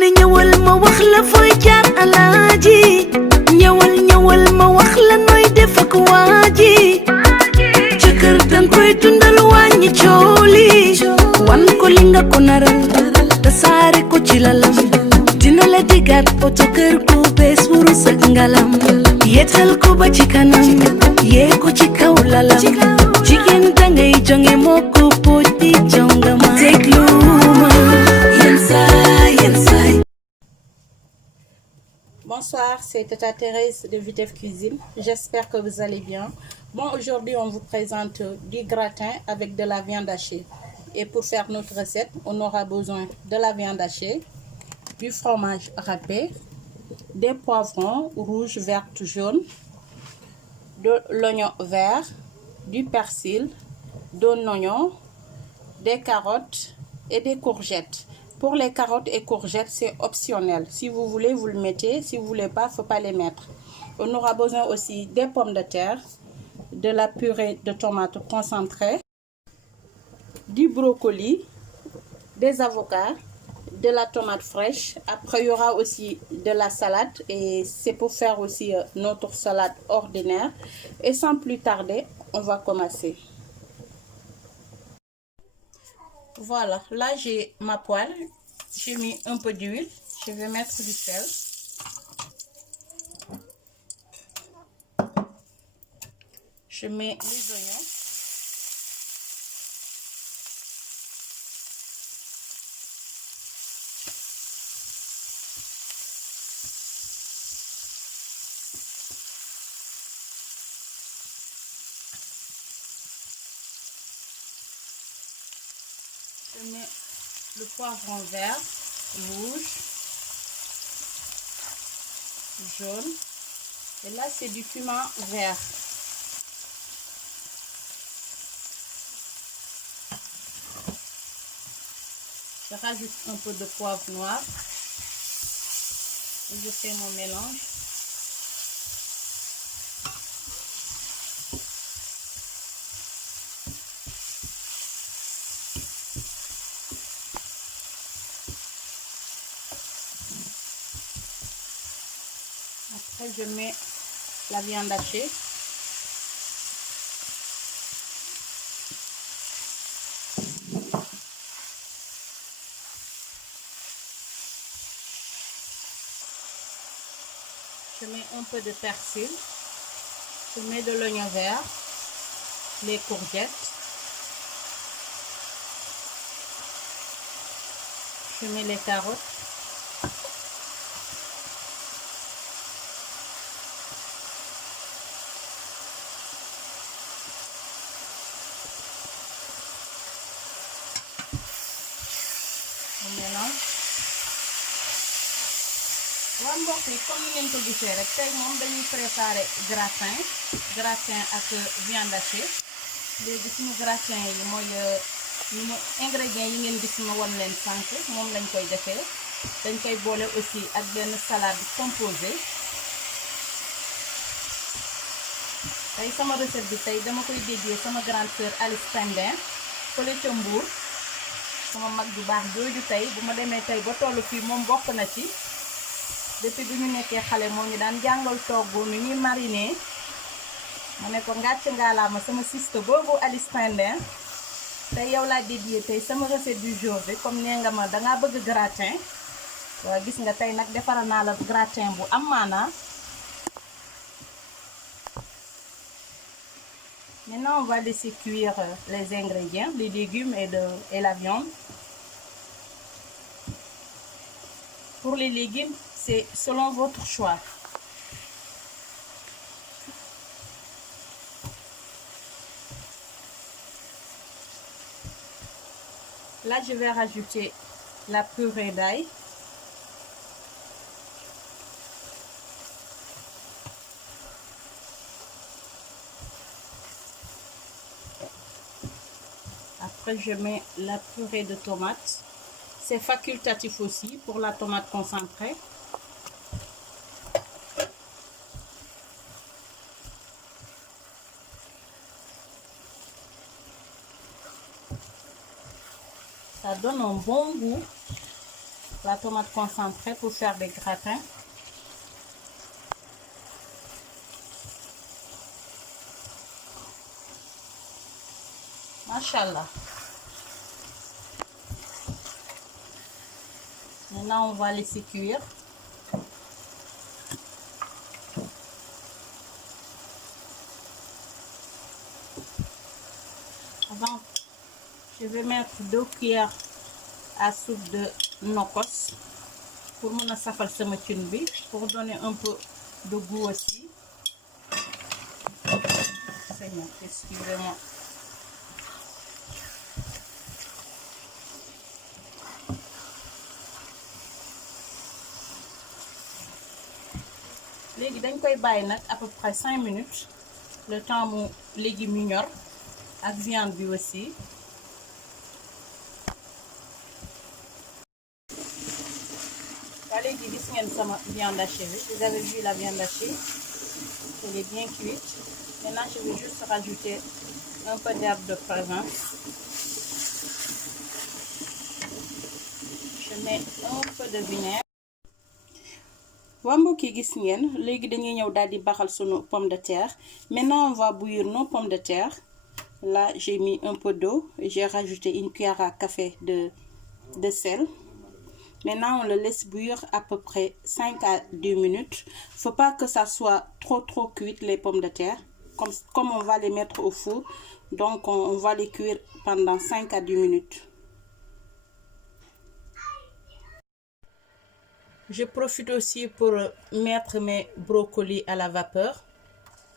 ne ñëwal ma wax la fooy jaar alaaji ñëwal ma wax la nooy def ak waaji ca kër dang koy dundal wàññi cooli wan ko li nga ko naral tasaare ko ci lalam dina la digaat poto kër gu bees wurus ak ngalam yetal ko ba ci kanam yee ko ci kaw lalam jigéen dangay jonge moo ko pooj di jongama dégluma yenn saay. Bonsoir, c'est Tata Thérèse de Vitef Cuisine. J'espère que vous allez bien. Bon, aujourd'hui, on vous présente du gratin avec de la viande hachée. Et pour faire notre recette, on aura besoin de la viande hachée, du fromage râpé, des poivrons rouges, verts, jaunes, de l'oignon vert, du persil, d'un oignon, des carottes et des courgettes. Pour les carottes et courgettes, c'est optionnel. Si vous voulez, vous le mettez. Si vous ne voulez pas, il ne faut pas les mettre. On aura besoin aussi des pommes de terre, de la purée de tomates concentrée, du brocoli, des avocats, de la tomate fraîche. Après, il y aura aussi de la salade. Et c'est pour faire aussi notre salade ordinaire. Et sans plus tarder, on va commencer. Voilà, là j'ai ma poêle, j'ai mis un peu d'huile, je vais mettre du sel. Je mets les oignons. Je mets le poivron vert, rouge, jaune. Et là, c'est du piment vert. Je rajoute un peu de poivre noir. Et je fais mon mélange. Après, je mets la viande hachée. Je mets un peu de persil. Je mets de l'oignon vert, les courgettes. Je mets les carottes. On mélange. Waa mbokk yi comme ni ngeen ko gisee rek tey moom dañuy préparer gratin ak viande hachée. Léegi suñu gratin yi mooy ingrédients yi ngeen gis ma won leen sànq moom lañ koy defee. Dañ koy boole aussi ak benn salade composée. Tey sama recette bi tey dama koy dédié sama grande sœur Alice Pendin fële ca Mbour. Sama mag bu baax jooju tey bu ma demee tey ba tollu fii moom bokk na ci. Depuis bi ñu nekkee xale moo ñu daan jàngal togg nu ñuy mariner ma ne ko ngàcc ngaalaama sama siste boobu Alice Pendin tey yow laa dédié tey sama recette du jour bi comme nee nga ma dangaa bëgg gratin waaw gis nga tey nag defaral naa la gratin bu am maanaa. Maintenant on va laisser cuire les ingrédients, les légumes et la viande. Pour les légumes, c'est selon votre choix. Là, je vais rajouter la purée d'ail. Après, je mets la purée de tomates. C'est facultatif aussi pour la tomate concentrée. Ça donne un bon goût. la tomate concentrée pour faire des gratins. Machallah. Maintenant, on va laisser cuire. Avant, je vais mettre 2 cuillères à soupe de nokos pour mon safal sama cin bi, pour donner un peu de goût aussi. Seigneur, excusez-moi. Léegi dañ koy bàyyi nag à peu près 5 minutes le temps mu légumes yu ñor ak viande bi aussi. Waa léegi gis ngeen sama viande hachée bi. Vous avez vu la viande hachée, elle est bien cuite. Maintenant je vais juste rajouter un peu d'herbe de Provence. Je mets un peu de vinaigre. Waa mbokk yi gis ngeen léegi dañuy ñëw daal di baxal sunu pomme de terre. Maintenant on va bouillir nos pommes de terre. Là j'ai mis un peu d'eau et j'ai rajouté une cuillère à café de sel. Maintenant on le laisse bouillir à peu près 5 à 10 minutes. Faut pas que ça soit trop cuite les pommes de terre. Comme on va les mettre au four, donc on va les cuire pendant 5 à 10 minutes. Je profite aussi pour mettre mes brocolis à la vapeur.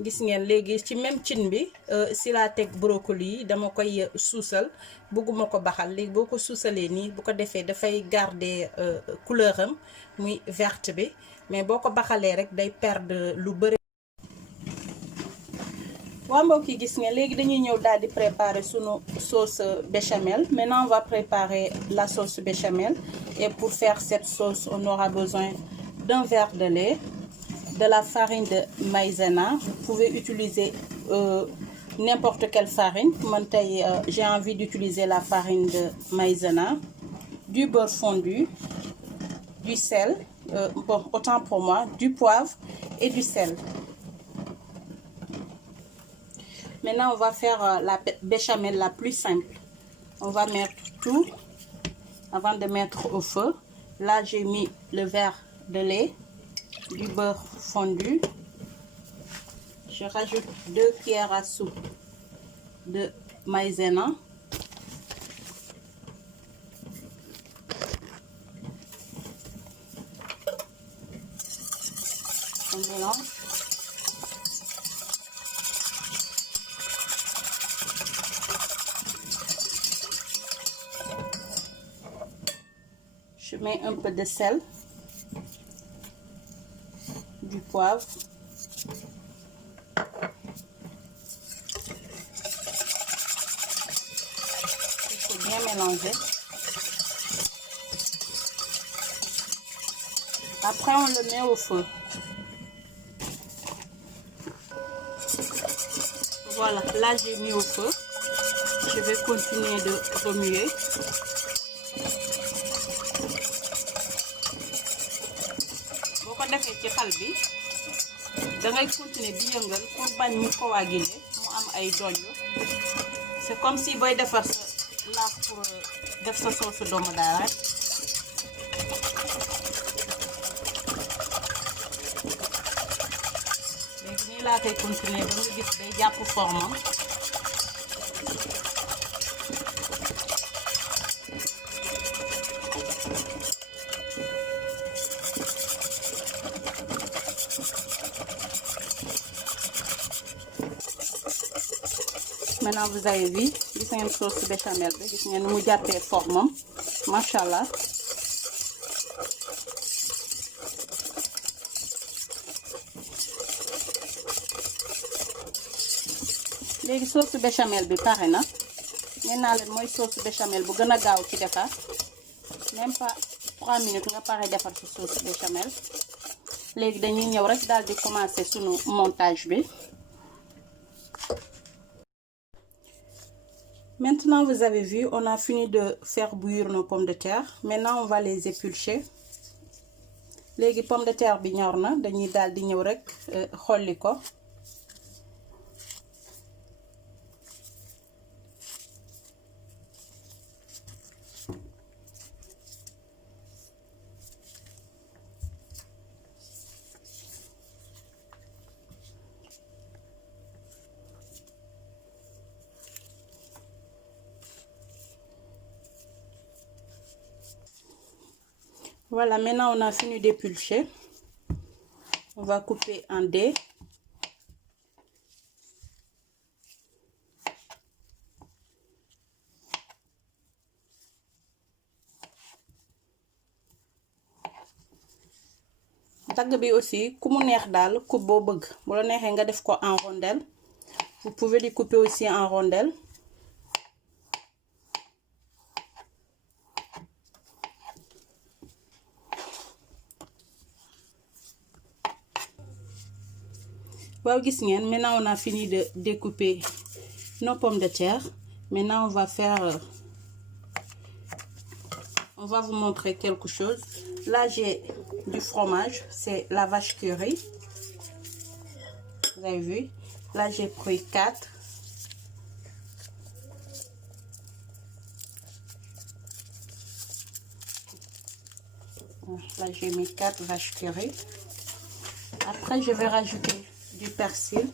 Gis ngeen léegi ci même cin bi si laa teg brocoli yi dama koy suusal, bëgguma ko baxal. Léegi boo ko suusalee nii bu ko defee dafay garder couleur am muy verte bi, mais boo ko baxalee rek day perdre lu bëri. Waa mbokk yi gis ngeen léegi dañuy ñëw daal di préparer sunu sauce béchamel. Maintenant on va préparer la sauce béchamel, et pour faire cette sauce on aura besoin d'un verre de lait, de la farine de maïzena. Vous pouvez utiliser n'importe quelle farine. Man tey j'ai envie d'utiliser la farine de maïzena, du beurre fondu, du sel, bon autant pour moi, du poivre et du sel. Maintenant, on va faire la béchamel la plus simple. On va mettre tout avant de mettre au feu. Là, j'ai mis le verre de lait, du beurre fondu. Je rajoute 2 cuillères à soupe de maïzena. On mélange. Je mets un peu de sel, du poivre, il faut bien mélanger. Après on le met au feu. Voilà, là j'ai mis au feu. Je vais continuer de remuer. Defee ci xal bi dangay continuer di yëngal pour bañ mu coaguler mu am ay donju. C'est comme si booy defar sa laax pour def sa sauce doomu daara. Léegi nii laa koy continuer ba nga gis day jàpp formam. Maintenant vous avez vu, gis ngeen sauce béchamel bi, gis ngeen nu mu jàppee formam, machallah. Léegi sauce béchamel bi pare na. Nee naa leen mooy sauce béchamel bu gën a gaaw ci defar. Même pas 3 minutes nga pare defar sa sauce béchamel. Léegi dañuy ñëw rek daal di commencer sunu montage bi. Maintenant, vous avez vu, on a fini de faire bouillir nos pommes de terre. Maintenant, on va les épulcher. Les pommes de terre bi ñor na dañuy daal di ñëw rek xolli ko. Voilà, maintenant on a fini d'épulcher. On va couper en dés. Dagg bi aussi ku mu neex daal coupe boo bëgg bu la neexee nga def ko en rondelle. Vous pouvez les couper aussi en rondelle. Waaw gis ngeen, maintenant on a fini de découper nos pommes de terre. Maintenant on va vous montrer quelque chose. Là j'ai du fromage, c'est la vache qui rit. Vous avez vu? Là j'ai pris 4. Là j'ai mis 4 vaches qui rit. Après je vais rajouter du persil.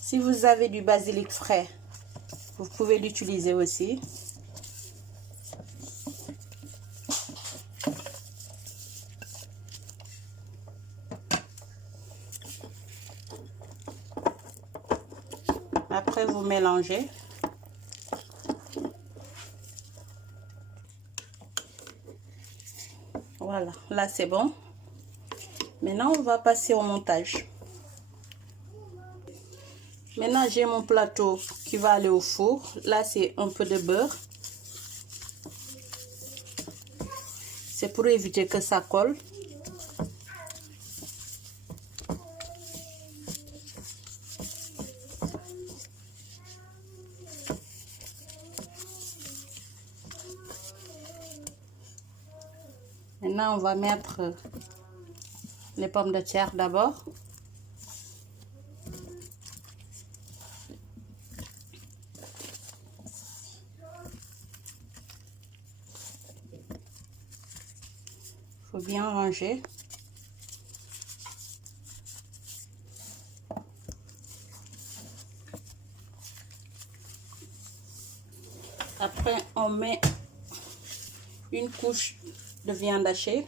Si vous avez du basilic frais, vous pouvez l'utiliser aussi. Après vous mélangez. Voilà, là c'est bon. Maintenant on va passer au montage. Maintenant j'ai mon plateau qui va aller au four. Là c'est un peu de beurre. C'est pour éviter que ça colle. Maintenant on va mettre les pommes de terre d'abord. Faut bien ranger. Après, on met une couche de viande hachée.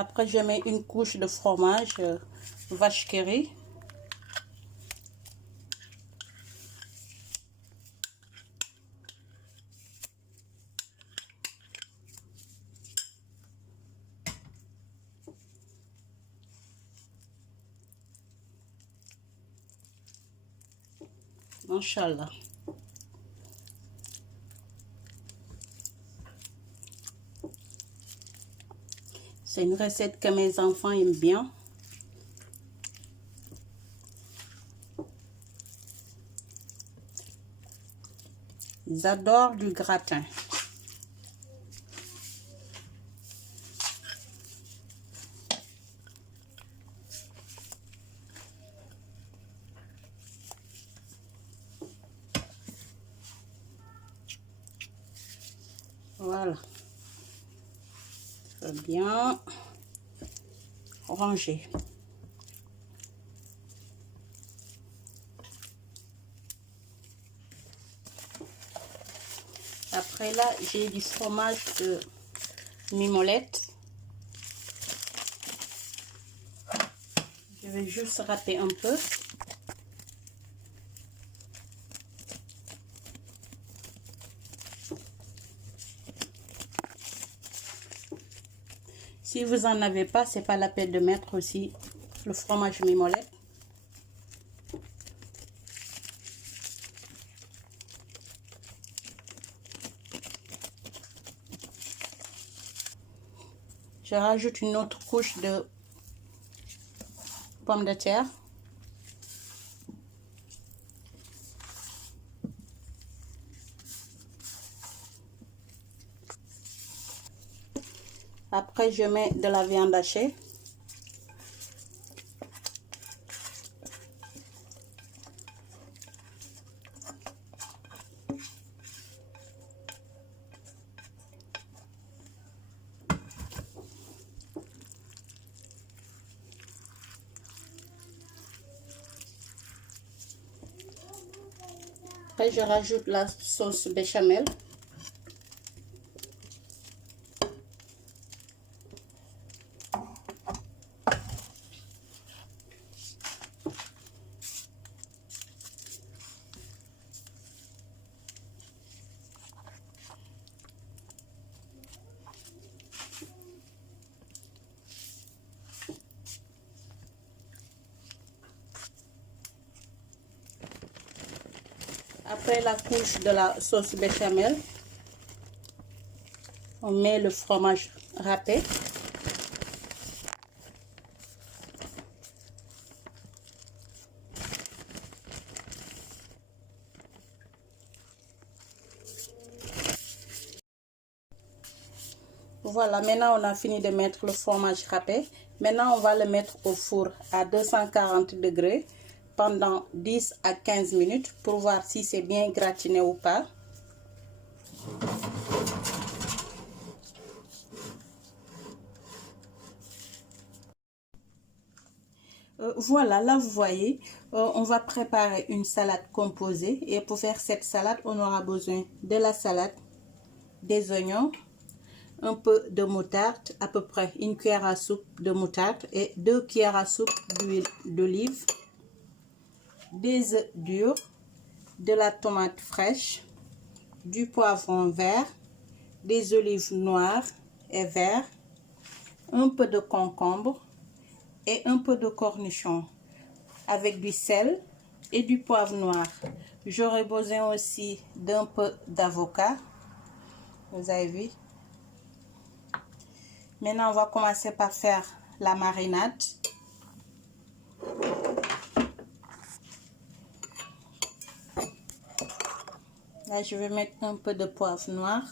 Après, je mets une couche de fromage vache qui rit. Inch'Allah. C'est une recette que mes enfants aiment bien. Ils adorent du gratin. Voilà. Très bien rangé. Après là, j'ai du fromage de mimolette. Je vais juste râper un peu. Si vous en avez pas, c'est pas la peine de mettre aussi le fromage mimolette. Je rajoute une autre couche de pommes de terre. Après, je mets de la viande hachée. Après, je rajoute la sauce béchamel. Après la couche de la sauce béchamel, on met le fromage râpé. Voilà, maintenant on a fini de mettre le fromage râpé. Maintenant on va le mettre au four à 240 degrés pendant 10 à 15 minutes pour voir si c'est bien gratiné ou pas. Voilà, là vous voyez, on va préparer une salade composée. Et pour faire cette salade, on aura besoin de la salade, des oignons, un peu de moutarde, à peu près une cuillère à soupe de moutarde et 2 cuillères à soupe d'huile d'olive, des œufs durs, de la tomate fraîche, du poivron vert, des olives noires et vertes, un peu de concombre et un peu de cornichon avec du sel et du poivre noir. J'aurai besoin aussi d'un peu d'avocat. Vous avez vu. Maintenant, on va commencer par faire la marinade. Là, je vais mettre un peu de poivre noir.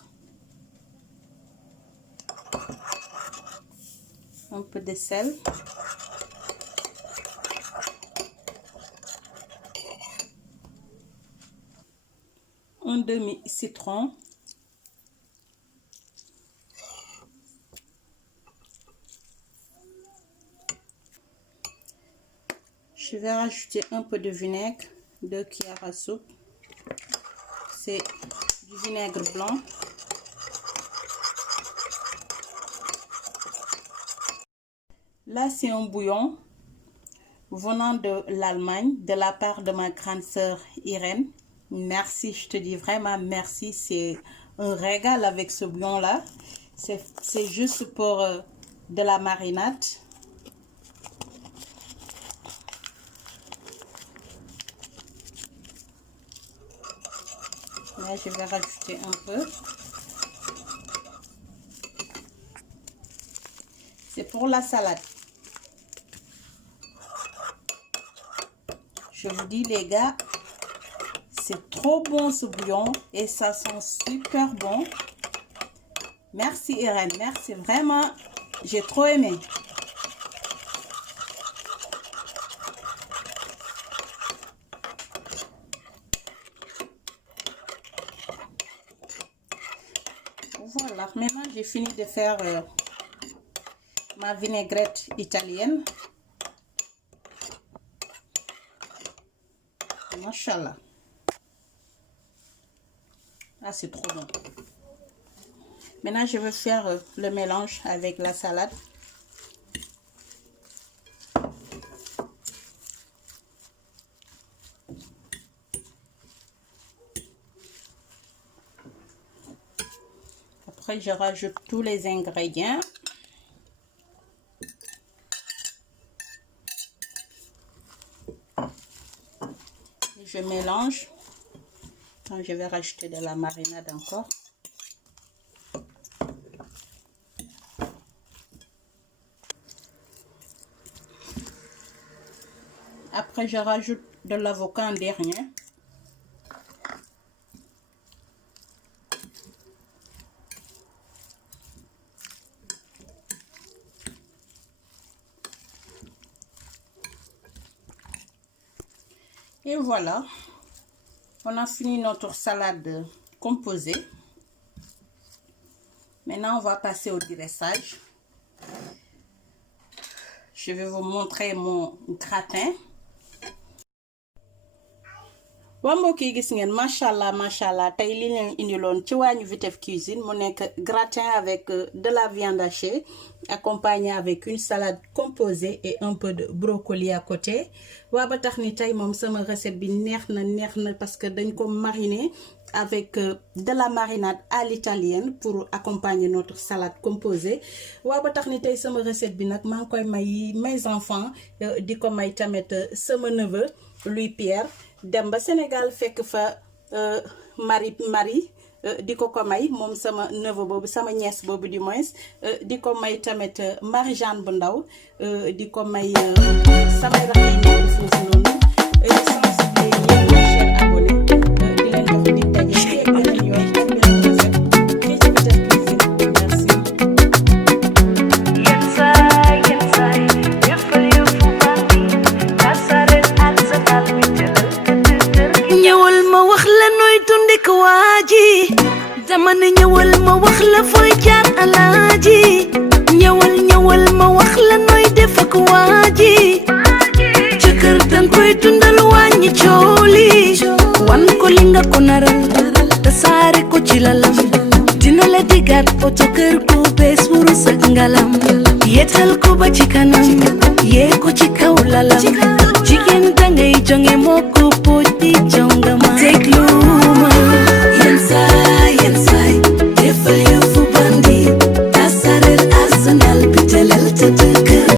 Un peu de sel. Un demi-citron. Je vais rajouter un peu de vinaigre, 2 cuillères à soupe. C'est du vinaigre blanc. Là, c'est un bouillon venant de l'Allemagne, de la part de ma grande sœur Irène. Merci, je te dis vraiment merci. C'est un régal avec ce bouillon-là. C'est juste pour de la marinade. Là, je vais rajouter un peu. C'est pour la salade. Je vous dis les gars, c'est trop bon ce bouillon et ça sent super bon. Merci Irène, merci vraiment, j'ai trop aimé. Voilà, maintenant j'ai fini de faire ma vinaigrette italienne. Machallah. Ah, c'est trop bon. Maintenant, je vais faire le mélange avec la salade. Après, je rajoute tous les ingrédients. je mélange. Donc, je vais rajouter de la marinade encore. Après, je rajoute de l'avocat en dernier. Et voilà, on a fini notre salade composée. Maintenant, on va passer au dressage. Je vais vous montrer mon gratin. waa mbokk yi gis ngeen macha allah tey li leen indiloon ci waañu Vitef Cuisine mu nekk gratin avec de la viande hachée accompagné avec une salade composée et un peu de brocoli à côté. waa ba tax ni tey moom sama recette bi neex na parce que dañ ko mariner avec de la marinade à l'italienne pour accompagner notre salade composée. waa ba tax ni tey sama recette bi nag maa ngi koy may mes enfants di ko may tamit sama neveu Louis Pierre dem ba Sénégal fekk fa Marie di ko may moom sama neveu boobu sama nièce boobu du moins di ko may tamit Marie-Jeanne bu ndaw di ko may samay rakk yi nekk foofu noonu sensibiliser ñëpp chers abonnés di leen jox di daje ci beneen yoon ci beneen recette fii ci Vitef Cuisine merci. ñëwal ma wax la nooy tundik waaji dama ne ñëwal ma wax la fooy jaar alaaji ñëwal ma wax la nooy def ak waaji ca kër dang koy dundal wàññi cooli wan ko li nga ko naral tasaare ko ci lalam dina la digaat oto kër gu bees wurus ak ngalam yeetal ko ba ci kanam yee ko ci kaw lalam jigéen dangay jonge moo ko pooj di jongama déglu ma